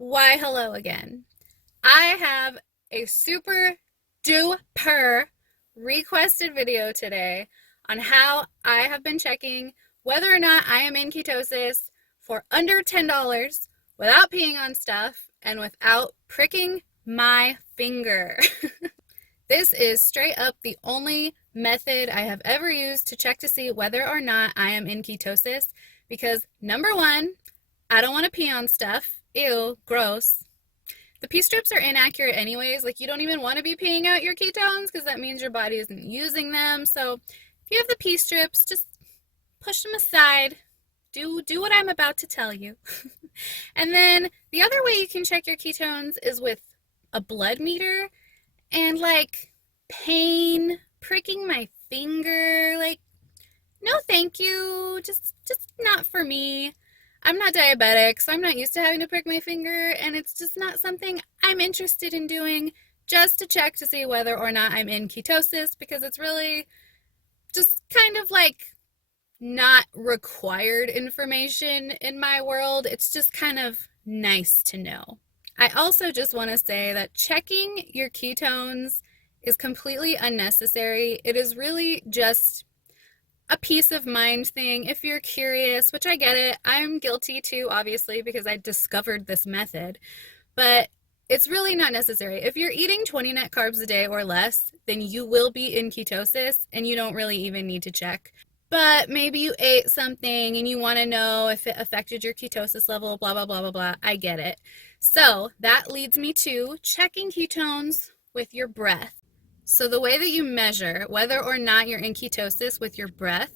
Why, hello again. I have a super duper requested video today on how I have been checking whether or not I am in ketosis for under $10 without peeing on stuff and without pricking my finger. This is straight up the only method I have ever used to check to see whether or not I am in ketosis because number one, I don't want to pee on stuff. Ew, gross. The pee strips are inaccurate anyways. Like, you don't even want to be peeing out your ketones because that means your body isn't using them. So if you have the pee strips, just push them aside. Do what I'm about to tell you. And then the other way you can check your ketones is with a blood meter, and like pain, pricking my finger, like, no thank you. Just not for me. I'm not diabetic, so I'm not used to having to prick my finger, and it's just not something I'm interested in doing just to check to see whether or not I'm in ketosis, because it's really just kind of like not required information in my world. It's just kind of nice to know. I also just want to say that checking your ketones is completely unnecessary. It is really just a peace of mind thing if you're curious, which I get it. I'm guilty too, obviously, because I discovered this method, but it's really not necessary. If you're eating 20 net carbs a day or less, then you will be in ketosis and you don't really even need to check. But maybe you ate something and you want to know if it affected your ketosis level, blah, blah, blah, blah, blah. I get it. So that leads me to checking ketones with your breath. So the way that you measure whether or not you're in ketosis with your breath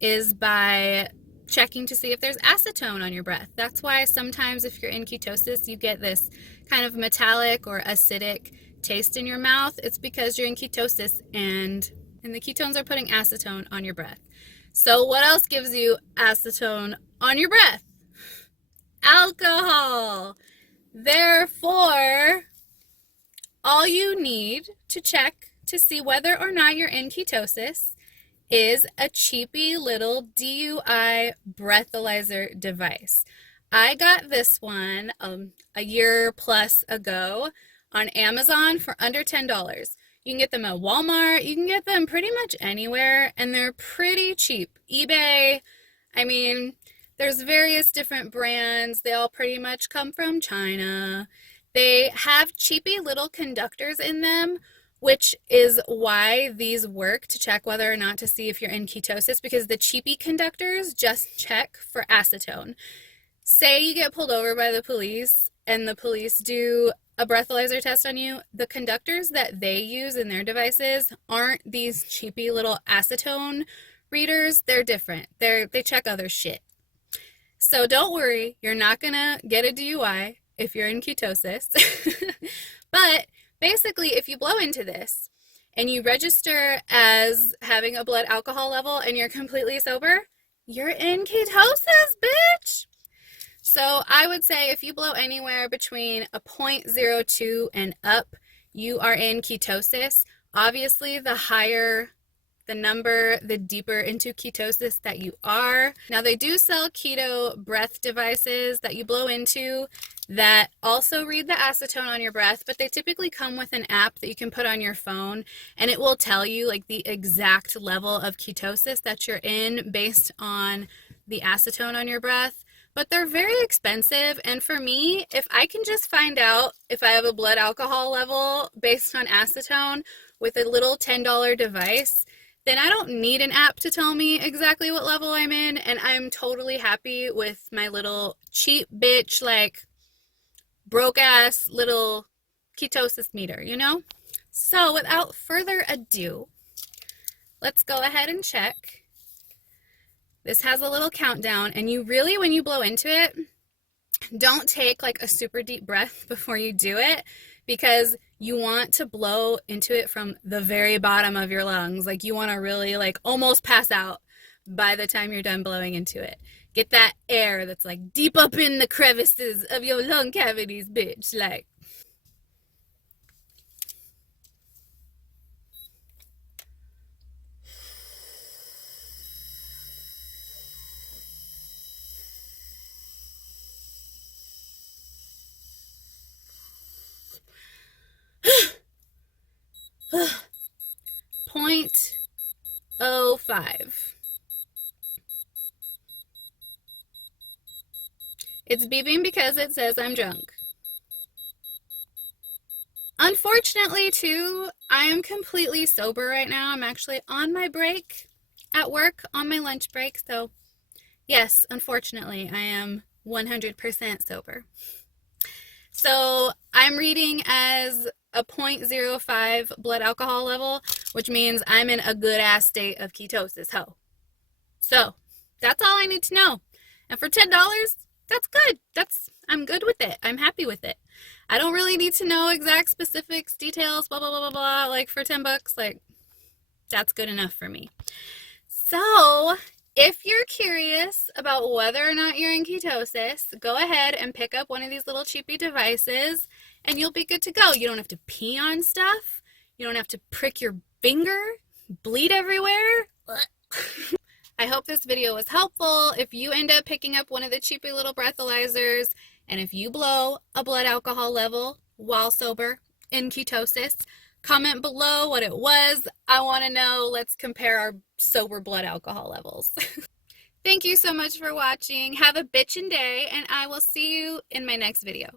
is by checking to see if there's acetone on your breath. That's why sometimes if you're in ketosis, you get this kind of metallic or acidic taste in your mouth. It's because you're in ketosis and the ketones are putting acetone on your breath. So what else gives you acetone on your breath? Alcohol. Therefore, all you need to check to see whether or not you're in ketosis is a cheapie little DUI breathalyzer device. I got this one a year plus ago on Amazon for under $10. You can get them at Walmart. You can get them pretty much anywhere, and they're pretty cheap. eBay, I mean, there's various different brands. They all pretty much come from China. They have cheapy little conductors in them, which is why these work to check whether or not to see if you're in ketosis, because the cheapy conductors just check for acetone. Say you get pulled over by the police and the police do a breathalyzer test on you, the conductors that they use in their devices aren't these cheapy little acetone readers. They're different. They check other shit. So don't worry, you're not gonna get a DUI if you're in ketosis. But basically, if you blow into this and you register as having a blood alcohol level and you're completely sober, you're in ketosis, bitch. So I would say if you blow anywhere between a 0.02 and up, you are in ketosis. Obviously, the higher the number, the deeper into ketosis that you are. Now, they do sell keto breath devices that you blow into that also read the acetone on your breath, but they typically come with an app that you can put on your phone, and it will tell you like the exact level of ketosis that you're in based on the acetone on your breath. But they're very expensive, and for me, if I can just find out if I have a blood alcohol level based on acetone with a little $10 device, then I don't need an app to tell me exactly what level I'm in, and I'm totally happy with my little cheap bitch, like, broke ass little ketosis meter, you know? So without further ado, let's go ahead and check. This has a little countdown, and you really, when you blow into it, don't take like a super deep breath before you do it, because you want to blow into it from the very bottom of your lungs. Like, you want to really like almost pass out by the time you're done blowing into it. Get that air that's like deep up in the crevices of your lung cavities, bitch. Like, 0.05. It's beeping because it says I'm drunk. Unfortunately, too, I am completely sober right now. I'm actually on my break at work, on my lunch break. So, yes, unfortunately, I am 100% sober. So, I'm reading as a 0.05 blood alcohol level, which means I'm in a good ass state of ketosis. Ho. So, that's all I need to know. And for $10, that's good. I'm good with it. I'm happy with it. I don't really need to know exact specifics, details, blah blah blah blah blah. Like for $10, like that's good enough for me. So, if you're curious about whether or not you're in ketosis, go ahead and pick up one of these little cheapie devices and you'll be good to go. You don't have to pee on stuff. You don't have to prick your finger, bleed everywhere. I hope this video was helpful. If you end up picking up one of the cheapy little breathalyzers, and if you blow a blood alcohol level while sober in ketosis, comment below what it was. I want to know. Let's compare our sober blood alcohol levels. Thank you so much for watching. Have a bitchin' day, and I will see you in my next video.